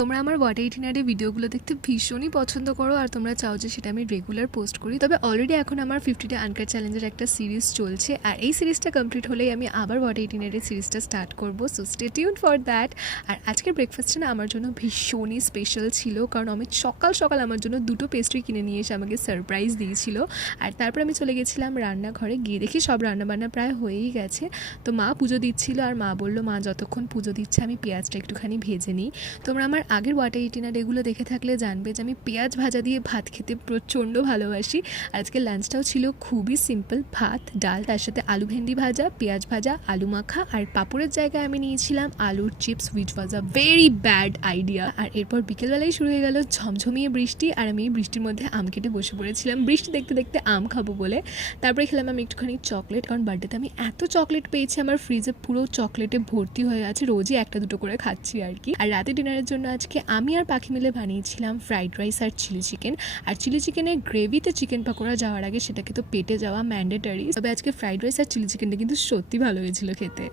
তোমরা আমার হোয়াট এইটিনারে ভিডিওগুলো দেখতে ভীষণই পছন্দ করো আর তোমরা চাও যে সেটা আমি রেগুলার পোস্ট করি। তবে অলরেডি এখন আমার 50 ডে আনকাট চ্যালেঞ্জের একটা সিরিজ চলছে আর এই সিরিজটা কমপ্লিট হলেই আমি আবার হোয়াট এইটিনারের সিরিজটা স্টার্ট করবো। So stay tune for that. আর আজকের ব্রেকফাস্টটা না আমার জন্য ভীষণই স্পেশাল ছিল, কারণ আমি সকাল সকাল আমার জন্য দুটো পেস্ট্রি কিনে নিয়ে এসে আমাকে সারপ্রাইজ দিয়েছিল। আর তারপর আমি চলে গেছিলাম রান্নাঘরে, গিয়ে দেখি সব রান্নাবান্না প্রায় হয়েই গেছে। তো মা পুজো দিচ্ছিল আর মা বললো মা যতক্ষণ পুজো দিচ্ছে আমি পেঁয়াজটা একটুখানি ভেজে নিই। তোমরা আমার আগের হোয়াট এইটিনার এগুলো দেখে থাকলে জানবে যে আমি পেঁয়াজ ভাজা দিয়ে ভাত খেতে প্রচণ্ড ভালোবাসি। আজকে লাঞ্চটাও ছিল খুবই সিম্পল, ভাত ডাল, তার সাথে আলু ভেন্ডি ভাজা, পেঁয়াজ ভাজা, আলু মাখা আর পাঁপড়ের জায়গায় আমি নিয়েছিলাম আলুর chips, which was a very bad idea. আর এরপর বিকেলবেলায় শুরু হয়ে গেল ঝমঝমিয়ে বৃষ্টি আর আমি এই বৃষ্টির মধ্যে আম কেটে বসে পড়েছিলাম বৃষ্টি দেখতে দেখতে আম খাবো বলে। তারপরে খেলাম আমি একটুখানি চকলেট, কারণ বার্থডেতে আমি এত চকলেট পেয়েছি আমার ফ্রিজে পুরো চকলেটে ভর্তি হয়ে আছে, রোজই একটা দুটো করে খাচ্ছি আর কি। আর রাতে ডিনারের জন্য আজকে আমি আর পাখি মিলে বানিয়েছিলাম ফ্রাইড রাইস আর চিলি চিকেন। আর চিলি চিকেনের গ্রেভিতে চিকেন পকোড়া যাওয়ার আগে সেটাকে তো পেটে যাওয়া ম্যান্ডেটারি। তবে আজকে ফ্রাইড রাইস আর চিলি চিকেনটা কিন্তু সত্যি ভালো হয়েছিল খেতে।